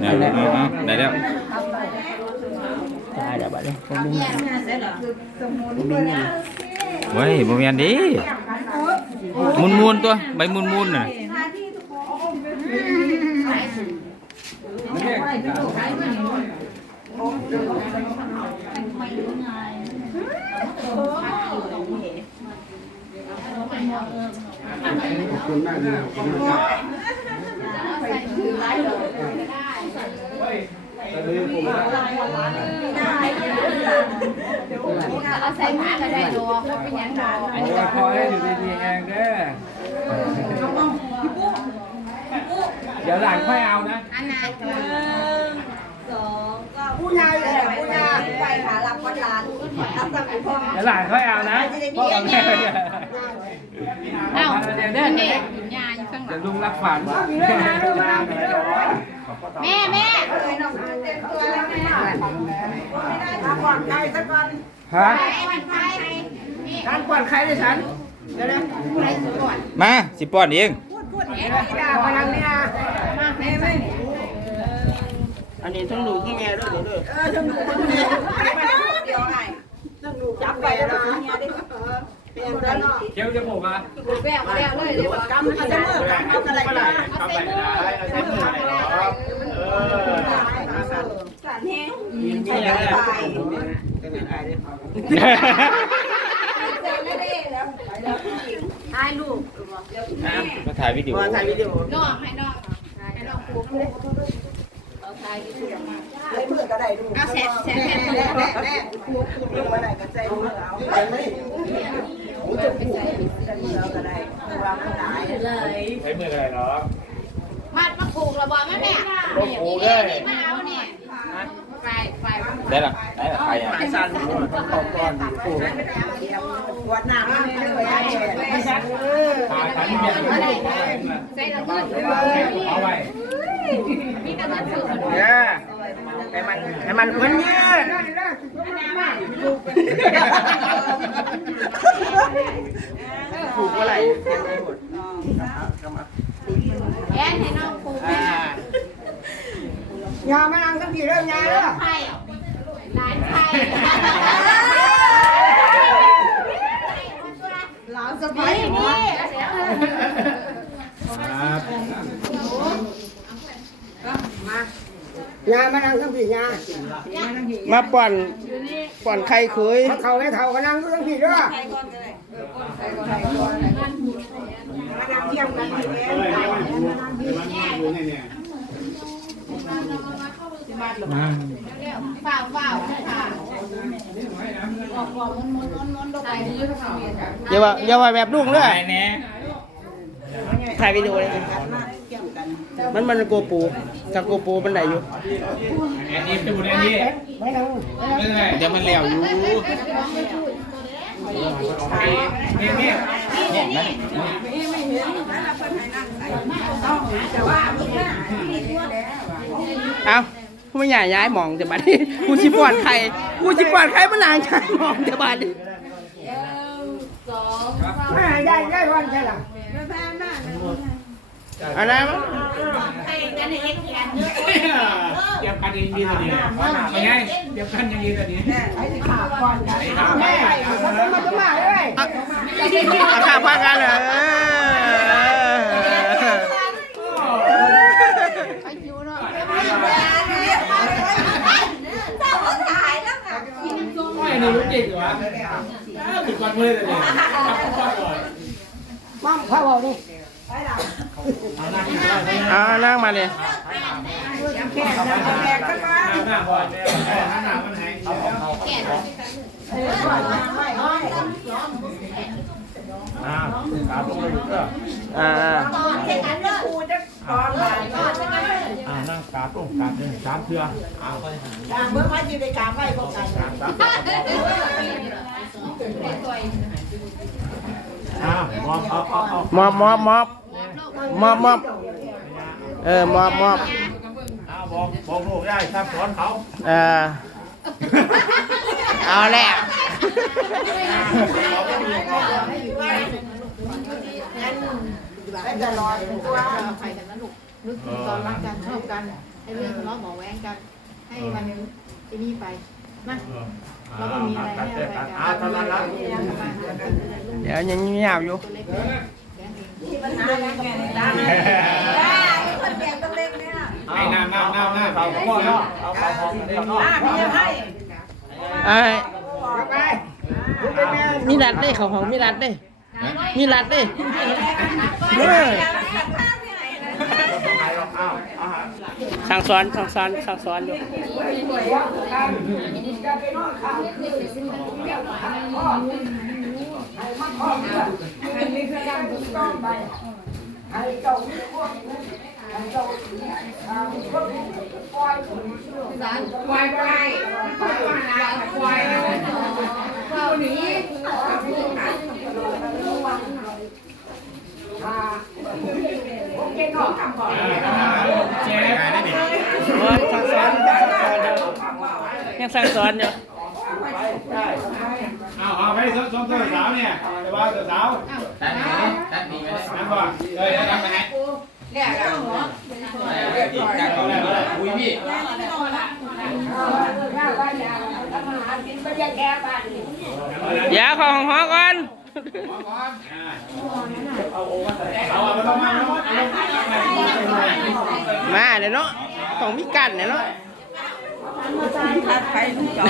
เนี่ยเอาเอาได้แล้วได้แล้วบัดนี้ผมมีผมมีเงินเว้ยบ่แม่นดิมุนๆตัวใบมุนๆน่ะเอา ใส่ผ้าก็ได้ดอกว่าเป็นหยังดอกอันนี้ขอให้อยู่ดีๆเองเด้อเดี๋ยวหลานค่อยเอานะอันนั้นผู้ใหญ่เลยผู้ใหญ่ไปหารับวัดร้านรับสั่งอุปกรณ์เดี๋ยวหลานค่อยเอานะพ่อกับแม่เนี่ยเอ้าเดี๋ยวเด้เด้ออเนี่เดี๋ยยาอยู่ข้างหลัยวงลุงรักฝัน แม่แม่เลยน้องเต็มตัวแล้วแม่ไม่ได้ทำก่อนใครสักก่อนฮะ ไปมันไปนี่ท่านก่อนใครเลยฉันมาสิป้อนเองพี่ดาพลังนี่นะแม่ไม่อันนี้ต้องดูที่แม่ด้วยเด้อเออต้องดูต้องดูเดี๋ยวไงต้องดูจับไปแล้วนะเนี่ยดิเปลี่ยนแล้วเนาะ เคี้ยวจะผมอะแววมาแล้วเลยเดี๋ยวกำมันจะมือกำเอากระไรมาเอาใส่มือเอาใส่มือก็ได้สารแห้งมีมีอะไรอะก็เป็นอะไรเสร็จแล้วดิแล้วแล้วผู้หญิงถ่ายรูปมาถ่ายวิดีโอว่าถ่ายวิดีโอน้องให้น้องให้น้องปลูเอาถ่ายวิดีโอมาเลยมือกระไรดูเอาแสบแสบแม่แสบแม่แม่แม่พูดพูลงมาไหนก็ใจเมื่อเอาหู จะพูดจะมือเอกระไรวางกระไรเลยใช้มืออะไรเนาะมัดมาปลูกระบอกแม่แม่นี่นี่นี่มาเอาเนี่ยไฟไฟได้ละได้ละใครอะไอ้สันตกก่อนปูขวดน้ำมันเลยไม่ใช่เออตาฉันเนี่ยใส่น้ำมันเอาไว้มีกระดาษสูตรเนี่ยให้มันให้มันคนเยอะ ปลูกอะไรแอนให้น้องปลูกอ่ายามานั่งสักทีเรื่องยาเด้อไข่ร้านไข่หลานสบายนี่นี่นี่ ครับยามานั่งสักทียามาป่อนป่อนไข่เคยถ้าเขาไม่เขาก็นั่งดูสักทีเด้อมานั่งเที่ยงกันทีเดีย วเปล่าเปล่าค่ะออกบอกมันมันมันมันไปยืดเขาอย่าว่าอย่าว่าแบบลุงเลยถ่ายแน่ถ่ายวิดีโอเลยมันมันโกปูจากโกปูมันได้อยู่อันนี้จะบุญอันนี้ไม่ต้องไม่ไงเดี๋ยวมันแล้วอยู่ นี่นี่เนี่ยนั่นเอ้าผู้ไม่ใหญ่ย้ายหมองแต่บัดนี้กูชิป่อนไข่กูชิป่อนไข่มันนานย้ายหมองแต่บัดนี้สองไม่ได้ได้วันใช่หรอ อันนั้นให้กันให้เกียรติเยอะเตรียมกันอย่างนี้ตัวนี้เป็นไงเตรียมกันอย่างนี้ตัวนี้ไอ้ที่ขาก่อนแม่เขาต้องมาต้องมาเลยเอาข้าวพักกันเลยไปคิวเนาะเจ้าคนตายแล้วค่ะไม่นี่รู้จริงเหรอติดวันมือเลยเนี่ยจับข้อก่อนมั่งพ่อบอกนี่ เอานั่งมาเลยแค่แค่ก็มารต้มอีกอ่าครับลงเลยก็อ่าตอนแค่นั้นก็ครูจะตอนหลายนั่งกราบลงกาบเนี่ยสามเทือเอาไปเมื่อวันยู่ในกาไม่พบกันอ่ามองเอาเอาเอามอบมอบมอบ มอบมอบเออมอบมอบเอาบอกบอกลูกได้ทำสอนเขาเออเอาแหละไม่จะรอตัวไปกันนะลูกนึกถึงตอนรักกันชอบกันให้เรื่องทะเลาะเบาะแว้งกัน ให้มันไอ้นี่ไปนะแล้วก็มีอะไรให้อะไรกันอ่าตอนนั้นละเดี๋ยวยังเงียบอยู่ ตัวเล็กแกเองที่ปัญหาแล้วไงได้ได้คนแก่ต้องเล็กเนี่ยไอ้น้ำน้ำน้ำน้ำเอาพ่อเนาะเอาเอาเอาเอาอ่าพี่จะให้ไอ้ไปมีรัดได้เขาของมีรัดได้มีรัดได้เออสั่งสอนสั่งสอนสั่งสอนอยู่ เจ๊ได้ไงได้ดิโอ้ยสั่งสอนสั่งสอนอยู่ยังสั่งสอนอยู่เอาเอาไปส้มส้มตัวสา เอ้ยทำไปไหนอุ้ยพี่อย่าเของหอก่อนเอาไปต้องมามาเดี๋ยวเนาะต้องมีกันเดี๋ยเนาะ ถ้าใครต้องจอด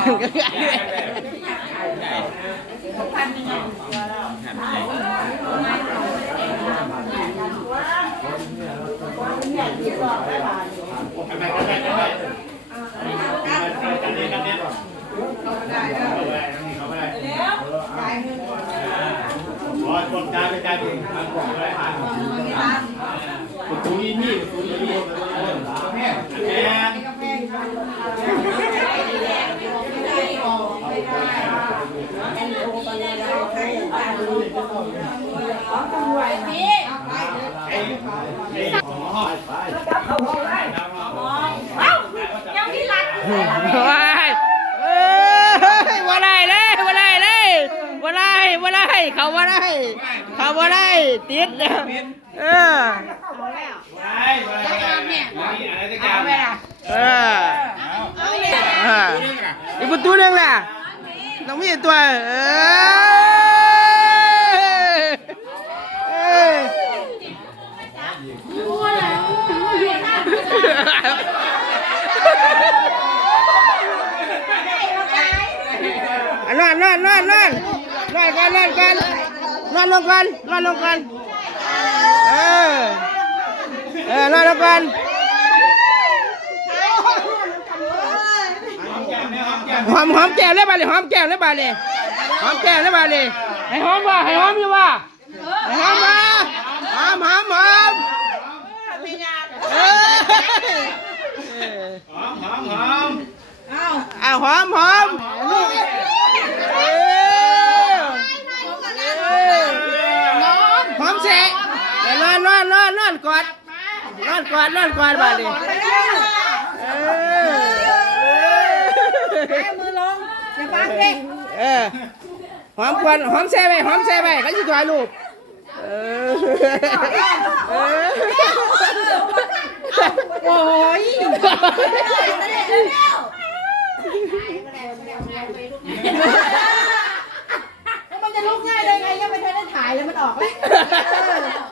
ไปไปไปไปกันนี้กันนี้ อ๋อกดการเป็นการเป็นการกดอะไรผ่านประตูยี่นี่ประตูยี่นี่แม่แม่ว้ายเอ้ยว่าได้เลยว่าได้เลยว่าได้ว่า ได้เขาว่าได้เขาว่าได้ติดเนี่ยเออไปไปอะไรจะการไปล่ะเออเอออีกประตูหนึงล่ะต้องมีตัวเออเอออะนอนนอนนอนนอน นอนก่อนนอนก่อนนอนลงก่อนนอนลงก่อนเออเออนอนลงก่อนหอมหอมแก้มเลยบาดเลยหอมแก้มเลยบาดเลยหอมแก้มเลยบาดเลยให้หอมว่ะให้หอมอยู่ว่ะให้หอมว่ะหอมหอมหอมเอ้ยหอมหอมหอมเอาหอมหอมเอ้ยเอ้ยหอมเสะเดี๋ยวนอนนอนนอนนอน กอดนอนกอดนอนกอดบาดเลยเออเอ้ยมือลงอย่าฟังเด็กเออหอมควันหอมแซ่ไปหอมแซ่ไปเขาจะถ่ายรูปเออเออโอ้ยมันจะลุกง่ายได้ไงยังไม่ทันได้ถ่ายเลยมันออกแล้ว